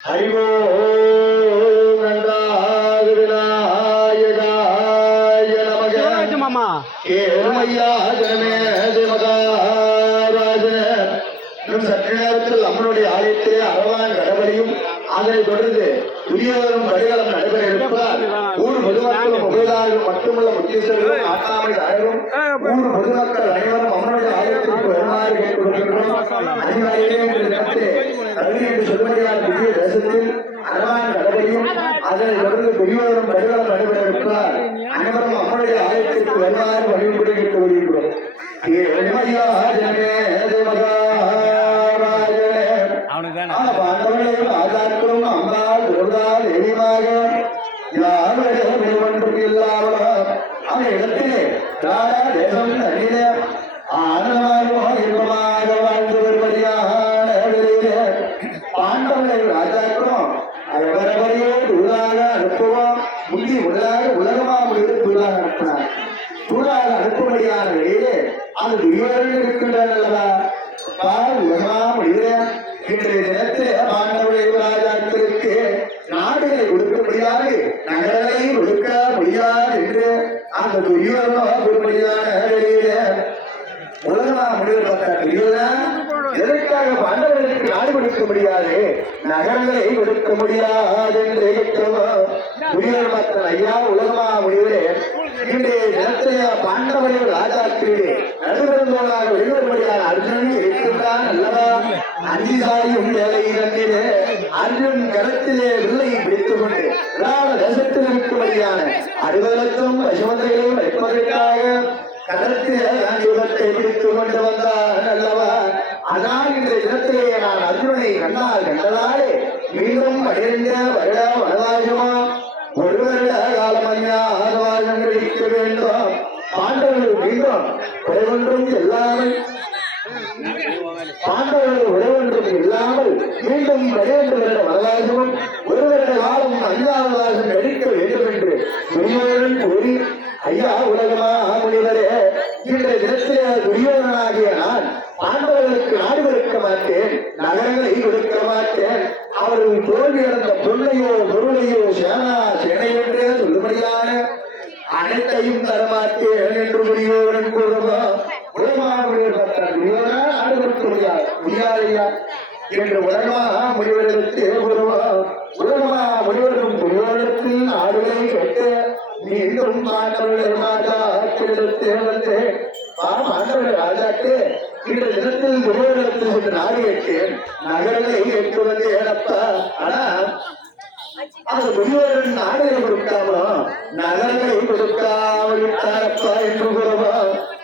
ஹரிவோ மாமா ஏழுமையா ஜனமே இன்னும் சற்று நேரத்தில் அம்மனுடைய ஆலயத்திலே அரவான் கடவுளையும் அதனைத் தொடர்ந்து துரியோதனும் கடிகளம் நடைபெற இருப்பதால் ஊர் பொதுமக்களும் உபயதாரர்கள் மட்டுமல்ல முக்கியஸ்தர்களும் நாட்டாமை தாயரும் ஊர் பொதுமக்கள் அனைவரும் அம்மனுடைய ஆலயத்திற்கு வருமாறு கேட்டுக்கொள்கின்றோம் அதிகாரிகளே கல்வி என்று சொல்வதையால் புதிய தேசத்தில் அரவான் கடவுளையும் அதனைத் தொடர்ந்து துரியோதனும் கடிகளம் நடைபெற இருப்பதால் அனைவரும் அம்மனுடைய ஆலயத்திற்கு வருமாறு வழிபடி கேட்டு வருகின்றோம் ஏழுமையா ஜனமே மகாராஜனே அவனுக்கு துர்கா தேவியமாக இல்லாமல் அந்த இடத்திலே தேசம் அறுவலத்தும் பசுமந்தைகளையும் வைப்பதற்காக கடத்திலே நான் யுகத்தை பிடித்துக் கொண்டு வந்தான் அல்லவா? ஆனால் இந்த தினத்திலே நான் அர்ஜுனை கண்ணால் கண்டதாலே மீண்டும் பனிரெண்டு வருட வனவாசமா ஒரு வருட காலம் ஐயா ஆதவாசம் கிடைக்க வேண்டும். பாண்டவர்கள் மீண்டும் குறைவொன்றும் இல்லாமல் பாண்டவர்கள் உறவொன்றும் இல்லாமல் மீண்டும் பனிரெண்டு வருட வரலாசமும் ஒரு வருட காலம் ஐந்தாவது நடிக்க வேண்டும் என்று துரியோதனன் கூறி ஐயா உலகமா முனிவரே இன்றைய தினத்திலே துரியோதனாகிய நான் பாண்டவர்களுக்கு நாடு கொடுக்க மாட்டேன் நகரங்களை கொடுக்க மாட்டேன். அவர்கள் தோல்வி அடைந்த பொருளையோ பொருளையோ சேனா சேனை என்றே சொல்லும்படியான அனைத்தையும் தரமாட்டேன் என்று துரியோதனன் கூறுவா உலகமா முனிவர் பார்த்தார் துரியோதனா முடியாது? முடியாதையா என்று உலகமா முனிவர்களுக்கு கூறுவா உலகமா முனிவர்களும் துரியோதனுக்கு நாடுகளை மீண்டும் பாண்டவர்கள் ராஜா ஆட்சியிடத்தே வந்து பா ராஜாக்கு இந்த தினத்தில் துரியோதனத்தில் சென்று நாடு கேட்டேன் நகரங்களை கேட்டு ஏனப்பா? ஆனா அந்த துரியோதனன் நாடுகளை கொடுக்காமலோ நகரங்களை கொடுக்காமல் விட்டாரப்பா என்று கூறுவா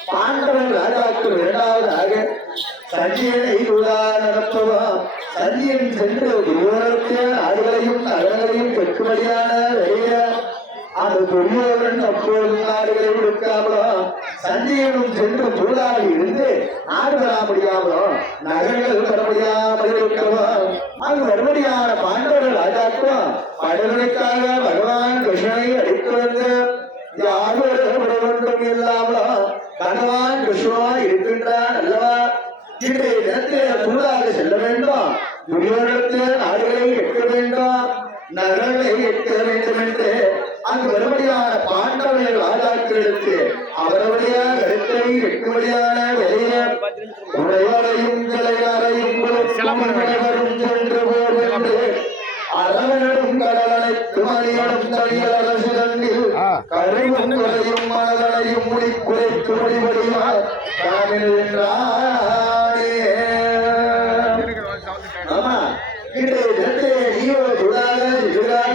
பாண்டவன் ராஜாக்கள் இரண்டாவதாக சஞ்சியனை தூதா நடத்துவா. சஞ்சயன் சென்று துரியோதனத்திய நாடுகளையும் நகரங்களையும் பெற்றுமதியான வெளிய அந்த துரியோதனன் அப்பொழுது நாடுகளை கொடுக்காமலோ சஞ்சயனும் சென்று தூதாக இருந்து நாடு பெற முடியாமலோ நகரங்கள் பெற முடியாமல் இருக்கவோ அது மறுபடியான பாண்டவர்கள் ராஜாக்கும் படுகொலைக்காக பகவான் கிருஷ்ணனை அடித்து வந்து யாரும் ஒன்றும் இல்லாமலோ கிருஷ்ணா இருக்கின்றான் அல்லவா? இன்றைய தினத்திலே தூதாக செல்ல வேண்டும். துரியோதனத்தில் நாடுகளை எட்ட வேண்டும். நகரங்களை எட்ட வேண்டும் என்று அங்கு வரும்படியான பாண்டவர்கள் ராஜாக்களுக்கு அவருடைய கருத்தை எட்டும்படியான வெளியே உடையோரையும் கிளையாரையும் சென்று அரவனும் கடலனைத்து மணியனும் தனியல் அரசு தண்டில் கருவும் குறையும் மனதனையும் முடி குறைத்து முடிவடிவா ஆமா. இன்றைய தினத்திலே நீயோ துடாக துடாக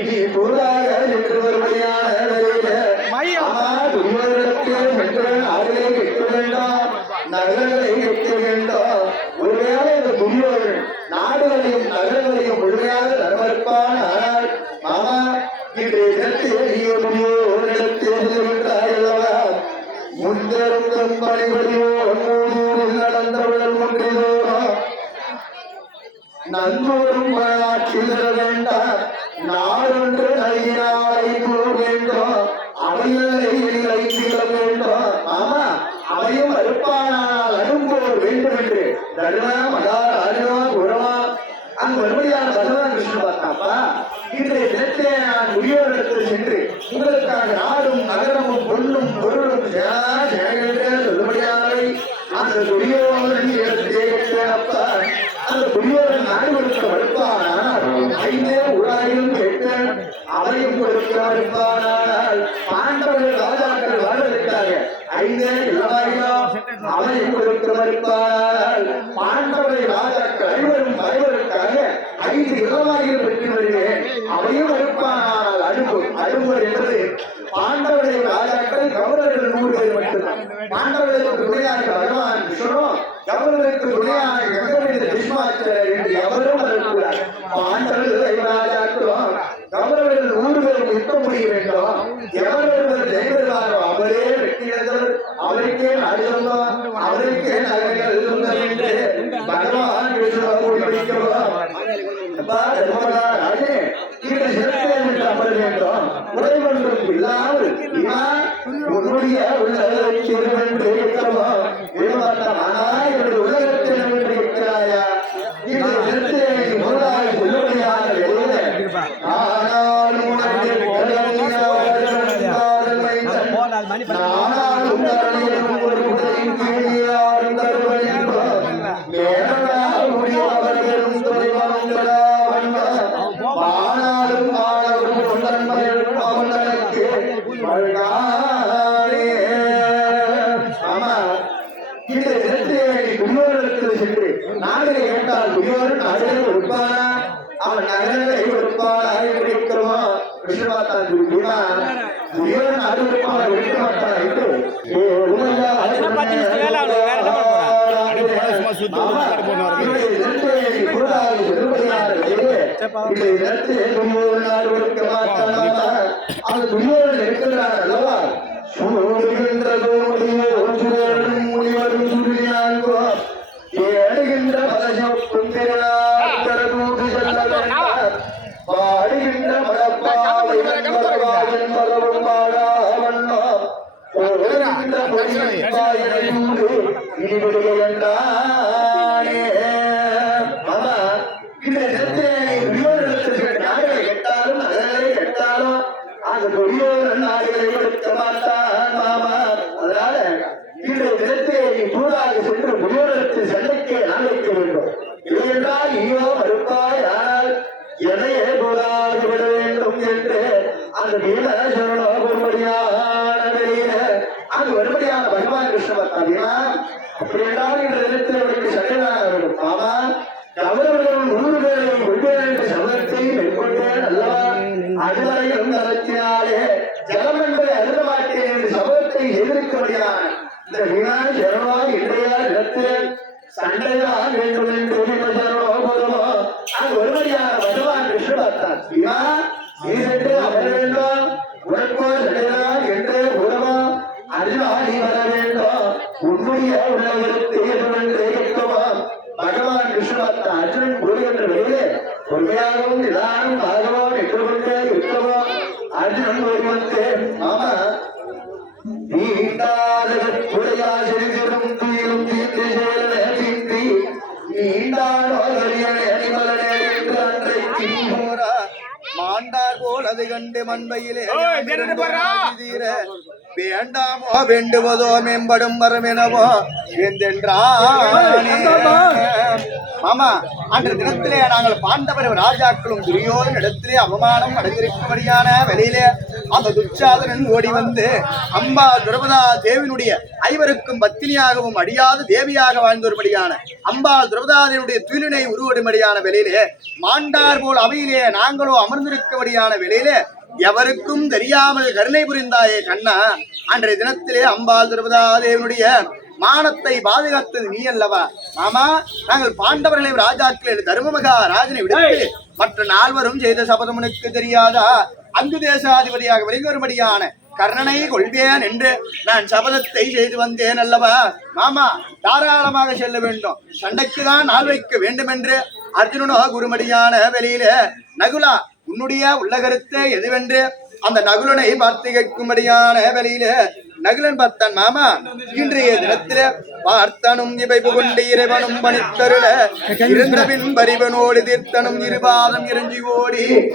நீ துடாக நின்று வரும்படியான வேளையிலே ஆமா துரியோதனத்தில் சென்று நாடுகளை கெட்ட வேண்டாம் நகரங்களை கெட்ட வேண்டாம் ஒருவேளை இந்த நாடுகளையும் நகரங்களையும் முழுமையாக தரமறுப்பான் ஆனால் மாமா இன்றைய தினத்தில் நீயோ துரியோதனத்தில் செல்கின்றாய் அல்லவா முந்தரும் பணிபடியோ மூதூரில் நடந்தவர்கள் முன்றிதோரோ நன்கூறும் ஆட்சிதர வேண்டாம் நாளொன்று நல்கினாலை கூற வேண்டும் அவையில்லை இல்லை தீர வேண்டும் ஆமா அவையும் அறுப்பானால் அனும்போர் வேண்டும் என்று தருணா மகாராஜா அங்கு வரும்படியான பகவான் விஷ்ணு பார்த்தாப்பா இன்றைய தினத்திலே நான் முதியோரிடத்தில் சென்று உங்களுக்காக நாடும் நகரமும் பொருளும் பொருளும் சேரா அந்த முதியோரன் இடத்திலே கேட்பேனப்பா அந்த முதியோரன் நாடு கொடுக்க மறுப்பானால் ஐந்தே உலாயும் கேட்டேன். அவையும் கொடுக்க மறுப்பானால் பாண்டவர்கள் ராஜாக்கள் வாழ்வதற்காக ஐந்தே இளவாயிலோ அவையும் கொடுக்க மறுப்பானால் பாண்டவரை ராஜா ஐந்து இளவாயிகள் அவையும் அறுப்பானால் அனுப்பு அனுப்புவர் என்பது பாண்டவரை ராஜாக்கள் கௌரவர்கள் நூறு பேர் மட்டும்தான் பாண்டவர்களுக்கு துணையாக பகவான் விஷ்ணு கௌரவர்களுக்கு துணையாக கங்கவேந்த பிஸ்மாச்சர் என்று எவரும் வரக்கூடாது பாண்டவர்கள் ராஜாக்களும் கௌரவர்கள் நூறு பேர் நிற்க முடிய வேண்டும் எவரும் ஒருவர் ஜெயிவதாரோ அவரே வெற்றி இழந்தவர் அவருக்கே நாடு சொந்தம் அவருக்கே நகரங்கள் சொந்தம் என்று பகவான் விஷ்ணு முடிக்கிறோம் அப்பா, தர்மபுரா, ராஜே, இந்த சிறப்பே என்று அமர வேண்டும். உறைவொன்றும் இல்லாமல் இவா உன்னுடைய உள்ளத்தில் என்று இருக்கிறோமோ, ஏமாற்றமானா என்னுடைய உள்ளத்தில் என்று இருக்கிறாயா? இந்த சிறப்பே நீ முதலாய் சொல்லும்படியாக வெளியிலே. ஆனால் உனக்கு கடலினால் வைத்தன். நானால் உந்தரணியில் ஒரு உடலின் கீழே யாரும் தருவதில்லை. மேலால் உடையவர்களும் துறைவனுங்களாவண்ண. வானாலும் வானவரும் உந்தன்மையில் அவர்களுக்கு வழியானே. ஆமா. இந்த இடத்திலே நீ குடியோரிடத்தில் சென்று நாடுகளை கேட்டால் குடியோரன் நாடுகளை கொடுப்பானா அவன் நகரங்களை கொடுப்பானா என்று இருக்கிறோமா விஷ்ணுவாத்தான் குருமா குடியோரன் நாடு கொடுப்பானா கொடுக்க மாட்டானா என்று ஏ, உண்மையா? பத்து நிமிஷம் வேலை அவனுக்கு, வேற என்ன பண்ண போறான்? சும்மா சுத்தி விளையாட போனாரு. இவருடைய இடத்திலே நீ குருடாக செல்லும்படியான வேலையே, இந்த இடத்திலே குடியோரன் நாடு கொடுக்க மாட்டானா அது குடியோரன் அல்லவா? இந்த வீணான சரணோ இன்றைய இடத்தில் சண்டைதான் வேண்டும் என்று சரணோ போதுமோ அங்கு ஒருவரையான பகவான் கிருஷ்ண பக்தான் வீணா நீ தீர வேண்டாமோ வேண்டுவதோ மேம்படும் வரமெனவோ. வேந்தென்றானே. மாமா அன்று தினத்திலே நாங்கள் பாண்டவர் ராஜாக்களும் துரியோதன் இடத்திலே அவமானம் அடைந்திருக்கும்படியான வெளியிலே அந்த துச்சாதனன் ஓடி வந்து அம்பா துரபதா தேவினுடைய ஐவருக்கும் பத்தினியாகவும் அடியாத தேவியாக வாழ்ந்தொருபடியான அம்பா துரபதாதேவியுடைய துயிலினை உருவடும்படியான வெளியிலே மாண்டார் போல் அவையிலே நாங்களோ அமர்ந்திருக்கபடியான வெளியிலே எவருக்கும் தெரியாமல் கருணை புரிந்தாயே கண்ணா அன்றைய தினத்திலே அம்பாள் திரபதாதேவனுடைய மானத்தை பாதுகாத்தது நீ அல்லவா? மாமா நாங்கள் பாண்டவர்களை ராஜாக்கள் தர்மமகா ராஜனை விடுத்து மற்ற நால்வரும் செய்த சபதம் உனக்கு தெரியாதா? அங்கு தேசாதிபதியாக வெளிவரும்படியான கர்ணனை கொள்வேன் என்று நான் சபதத்தை செய்து வந்தேன் அல்லவா? மாமா தாராளமாக செல்ல வேண்டும். சண்டைக்கு தான் நாள் வைக்க வேண்டும் என்று அர்ஜுனனோ குருமடியான வெளியில நகுலா உன்னுடைய உள்ள கருத்து எதுவென்று அந்த நகுலனை பார்த்து கேட்கும்படியான நகுலன் பார்த்தான் மாமா இன்றைய தினத்தில பார்த்தனும் இவை புகுண்டு இறைவனும் பணித்தருள இருந்தபின் பரிவனோடு தீர்த்தனும் இருபாதம் இறங்கி ஓடி.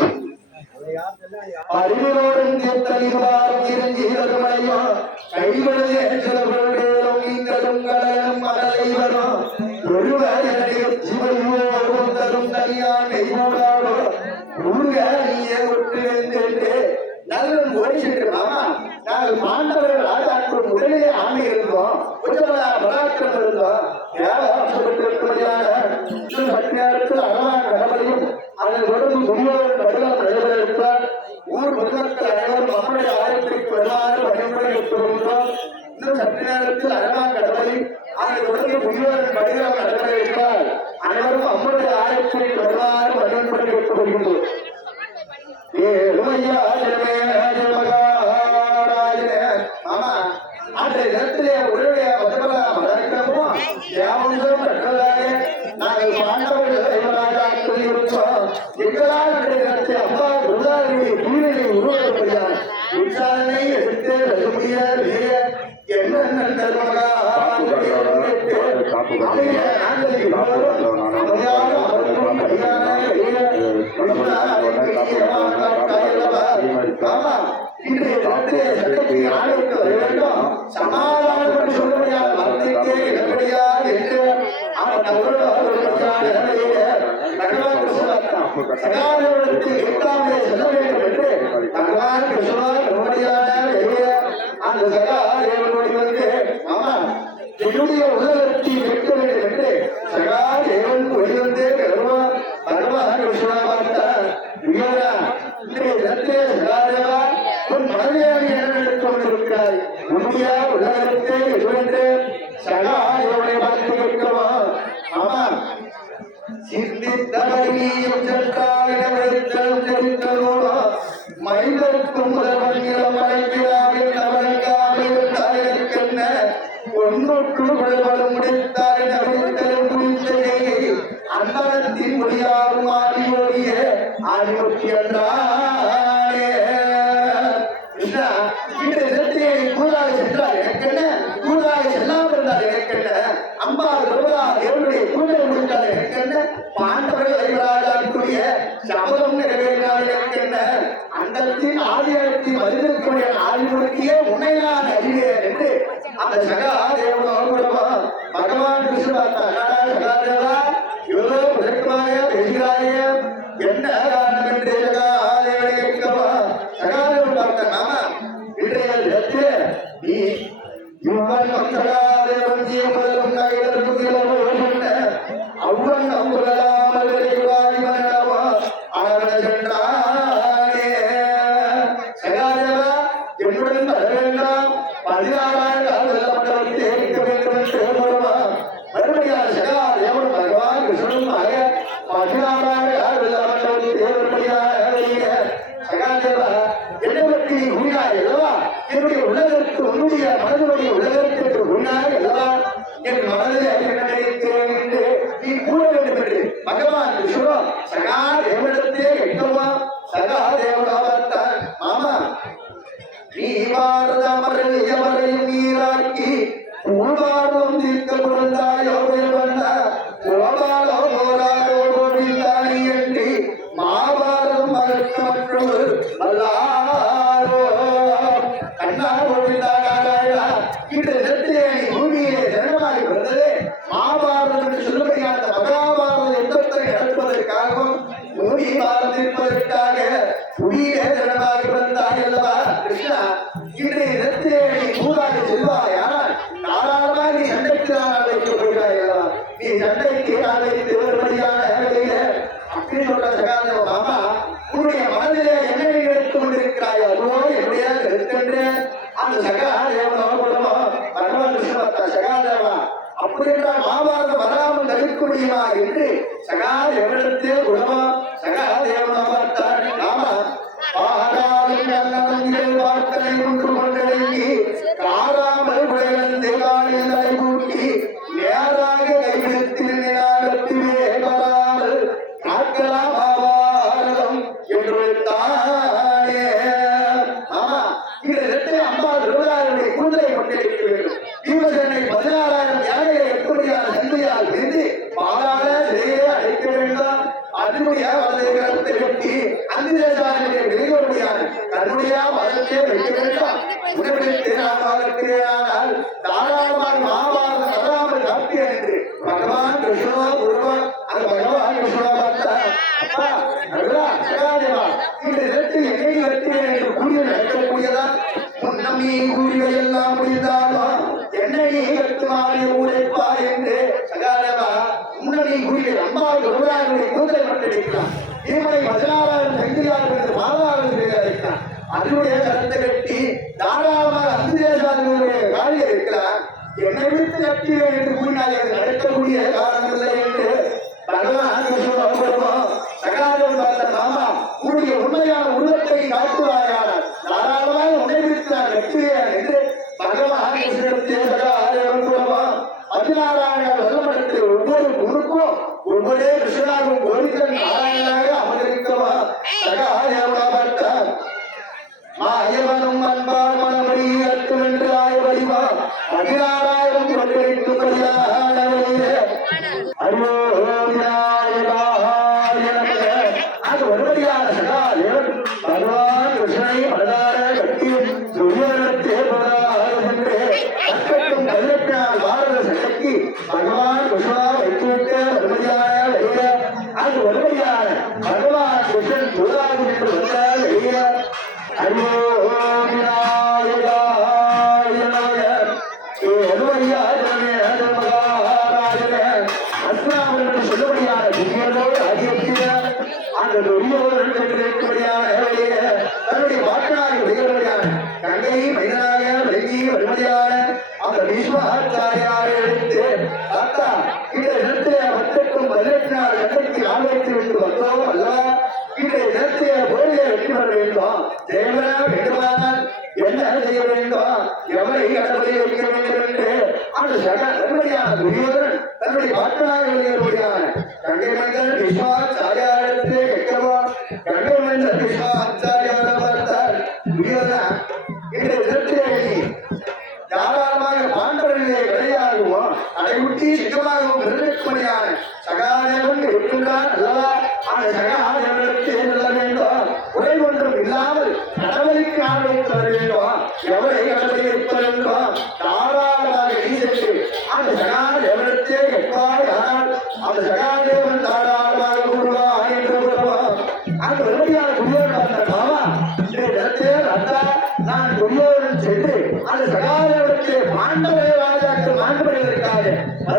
அறிவரோடும் தீர்த்தனிவாரும் இறங்கி வரும். ஜீவனோடும் தரும் தனியான் ஊருக நீயே விட்டு என்று நல்ல ஓடிச்சிட்டு மாமா. நாங்கள் பாண்டவர்கள் ராஜாக்கள் உடனே ஆமை இருந்தோம். உஜபலா பராக்கிரம் இருந்தோம். பட்டியாரத்தில் அழகான கடவுளையும் அதை தொடர்ந்து துரியோதன் பதிலாம் நடைபெறுகிறார் ஊர் பொதுமக்கள் அனைவரும் நம்முடைய ஆலயத்திற்கு வருமாறு வழிமுறை வருகின்றோம் இன்னும் சற்று நேரத்தில் அழகான கடவுளை அதை தொடர்ந்து துரியோதன் பதிலாம் நடைபெறுகிறார் அனைவரும் நம்முடைய ஆலயத்திற்கு வருமாறு வழிமுறை வருகின்றோம் ஏழுமையா ஜனமே ஜனமகாராஜனே. அன்றைய சமாதானம் சொல்லும்படியாக மரணத்தை இடப்படியா என்று அவர் நம்மளோடு சகாதேவனுக்கு எட்டாமே செல்ல வேண்டும் என்று பகவான் கிருஷ்ணன் அந்த என்னுடைய உலகத்தை வெட்ட வேண்டும் என்று சகா தேவன் வெளிவந்தே கருவா பகவான் கிருஷ்ணா பார்த்தார் வீரா இன்றைய தினத்திலே சகாதேவா உன் மனைவியாக என்ன எடுத்துக் கொண்டிருக்கிறாய் உண்மையா உலகத்தை எதுவென்று இவனை பார்த்து கேட்கவா? ஆமா. சிந்தித்தவரியும் சென்றாயிரம் தெரித்தனோடோ மைந்தருக்கும் முதல்வன் இளமலைக்கிறார்கள் ஒன்றுக்கு விடுபட முடித்தாய் நபித்தல் புரிந்ததை என்று அந்த சகா நீ பாரதமர்கள் எவரையும் நீராக்கி உள்வாரும் தீர்க்க கொடுத்தாயோ பண்ண சகாதேவனிடத்தே குலமோ சகாதேவனோ பார்த்தார் ஆமா பாராளும் நல்லவங்கள் வார்த்தனை ஒன்று கொண்டடங்கி கூறிய அம்மாவை குருநாயகனை கூந்தல் கண்டிருக்கிறான் பீமனை பதினாறாயிரம் சங்கிலியார்கள் என்று மாதவாரன் செய்திருக்கிறான் அதனுடைய கருத்தை கட்டி தாராளமாக அந்திரேசாதனுடைய காலியில் இருக்கிறார் என்னை விட்டு கட்டியேன் என்று கூறினார் நடக்கக்கூடிய காரணம் 我说有声音好 कल्याण हो जाए। कल्याण विश्वास आचार्य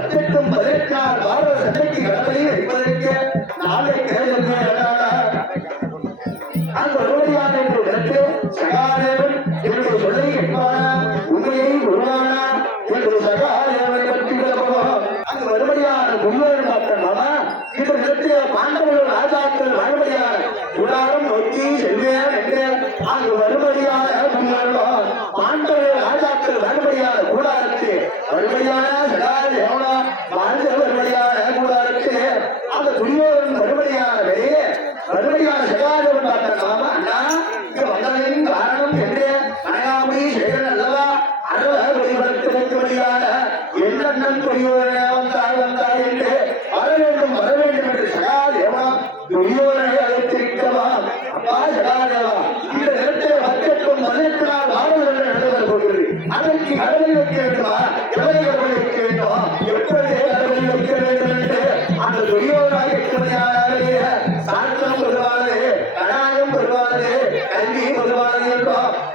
பதினெட்டும் பதினெட்டாம் பாரத சபைக்கு கடமையை அறிவதற்கே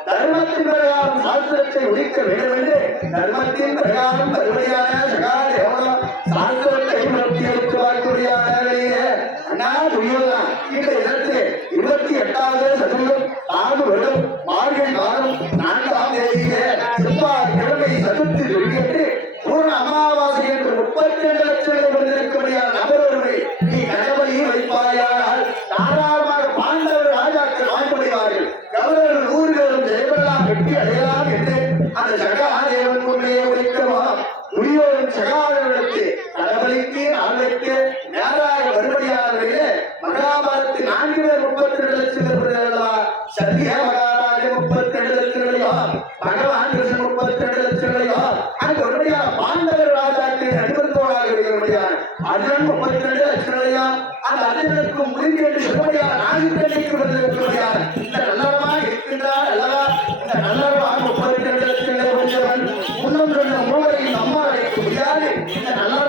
தர்மத்தின் பிரகாரம் சாஸ்திரத்தை முடிக்க வேண்டும் என்று தர்மத்தின் பிரகாரம் கருமையான சகால எவ்வளவு சாஸ்திரத்தை முக்தி எடுத்துவார்க்கூடிய அண்ணா துரியோதான் இந்த வருடம் உடையான் அண்ணன் முப்பத்தி ரெண்டு லட்சம் உடையான் அந்த அண்ணனுக்கு முடிந்து என்று உடையான் நான்கு உடையான் இந்த நல்லவா இருக்கின்றார் அல்லவா? இந்த நல்லவா முப்பத்தி ரெண்டு லட்சம் உடையவன். முன்னொன்று மூவரையும் அம்மாவை முடியாது. இந்த நல்ல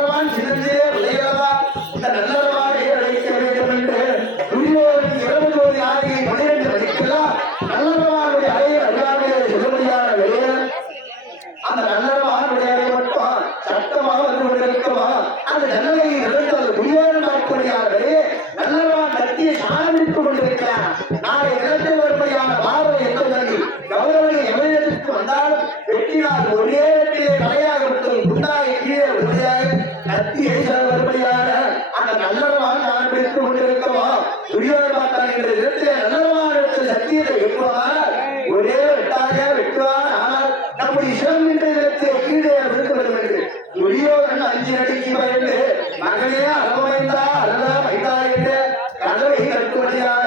என்றால் நம்முடைய இடம் வைத்தா என்ற கதவை கட்டுவதையாக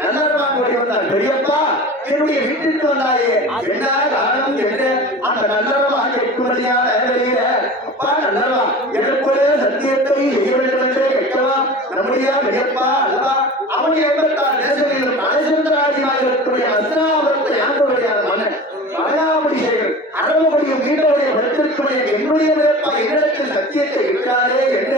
நல்லமா என்னுடைய வீட்டுக்கு வந்தாயே. என்ன காரணம் என்று அந்த நல்லமா கட்டுவதையாக அப்பா நல்லமா எனக்குள்ள சத்தியத்தை செய்ய வேண்டும் என்று கேட்கவா அல்லவா? அவன் எவ்வளவு நேசங்களில் மனசந்திராதியாக இருக்கக்கூடிய அஸ்ரா என்னுடைய என்னிடத்தில் சத்தியத்தை விட்டாரே என்ன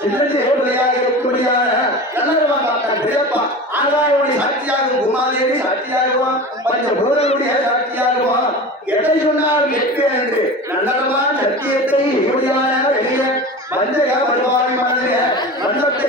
சின்னத்தை ஏழையாக இருக்கும்படியான நல்லவமா பார்த்தான் பெரியப்பா ஆகாயோடைய சாட்சியாகும் குமாரேடி சாட்சியாகுவான் பஞ்ச பூதனுடைய சாட்சியாகுவான் எதை சொன்னால் கேட்பேன் என்று நல்லவமான சத்தியத்தை எப்படியான வெளியே வந்த வருவாய் மாதிரி மன்றத்தை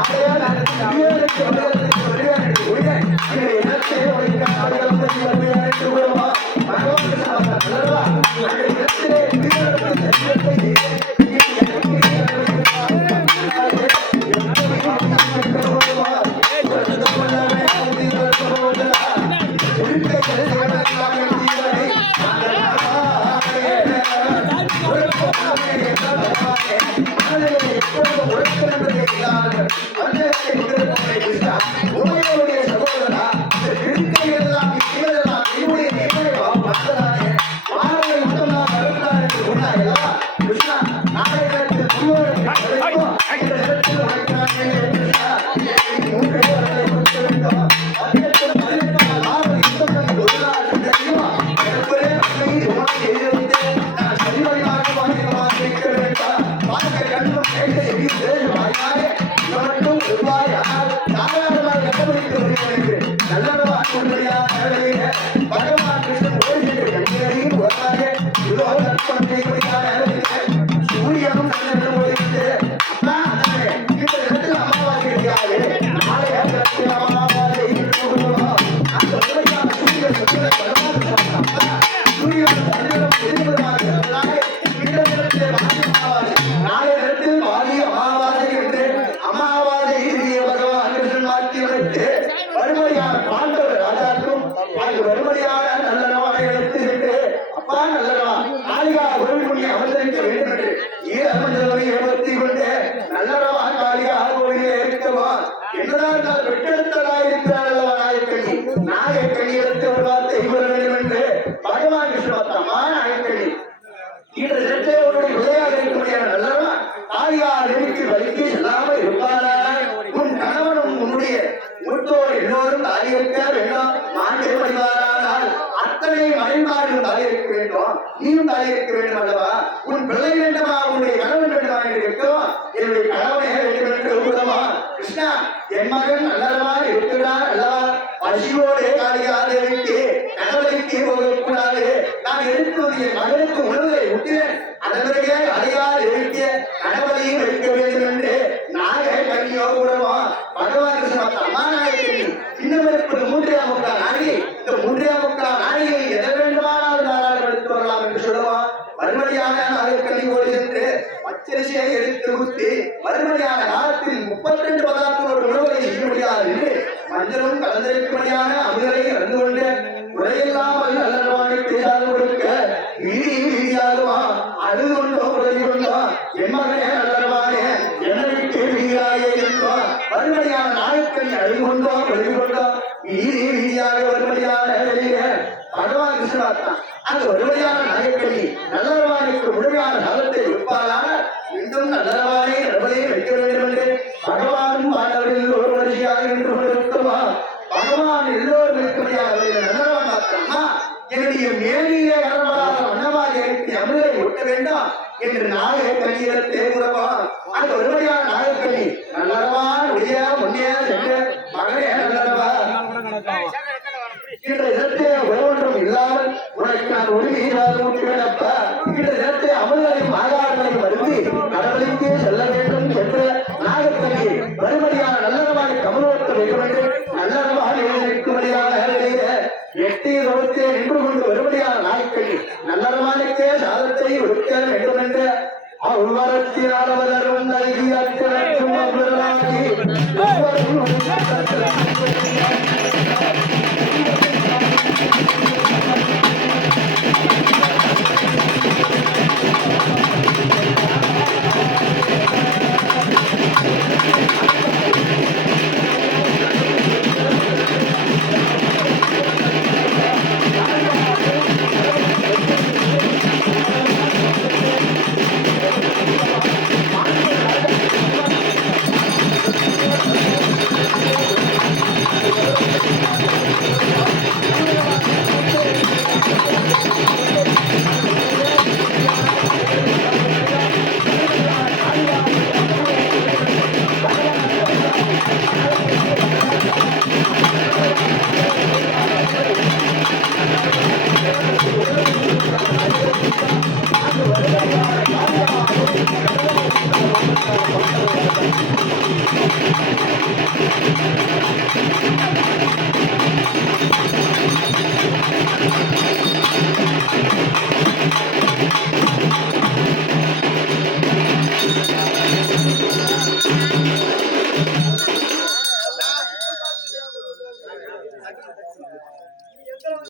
ஆடையா நடத்தி పెట్టడం எடுத்து வரலாம் என்று சொல்லுவோம் மறுபடியான நாகக்கண்ணி ஓடி சென்று பச்சரிசியை எடுத்து ஊற்றி மறுபடியான காலத்தில் முப்பத்தி ரெண்டு பதார்த்தங்களோட உணவை செய்ய முடியாது என்று மஞ்சளும் கலந்திருக்கும்படியான அமுதரை இறந்து கொண்டு உரையில்லாமல் நல்லவானை பேசாது கொடுக்க வீதி வீதியாகுமா அழுது கொண்டோ உதவி கொண்டோ என் மகனே நல்லவானே என்னை விட்டு வீராயே என்றோ மறுபடியான நாயக்கன் அழுது கொண்டோ உதவி கொண்டோ வீதி வீதியாக வரும்படியான வெளியே பகவான் கிருஷ்ணாத்தான் அந்த ஒருவரையான நாயக்கனி. நல்லவானுக்கு முழுமையான நலத்தை இருப்பாரான மீண்டும் நல்லவானே நடுவதை வைக்க வேண்டும் என்று பகவானும் மாணவர்கள் ஒரு வரிசையாக நின்று கொண்டிருக்குமா? பகவான் எல்லோரும் இருக்கும்படியாக நல்லவன் மாத்திரமா என்னுடைய மேலியிலே வரம்பராத வண்ணமாக எனக்கு அமிர்தை ஒட்ட வேண்டாம் என்று நாக கண்ணீரத்தை உறவா அந்த ஒருமையான நாகக்கண்ணி நல்லவான் உடைய முன்னே சென்று மகனே நல்லவா என்ற உனக்கு நான் ஒரு வீராக விட்டப்பா அமல்களையும் ஆகாரங்களையும் வருந்தி கடவுளுக்கே செல்ல வேண்டும்.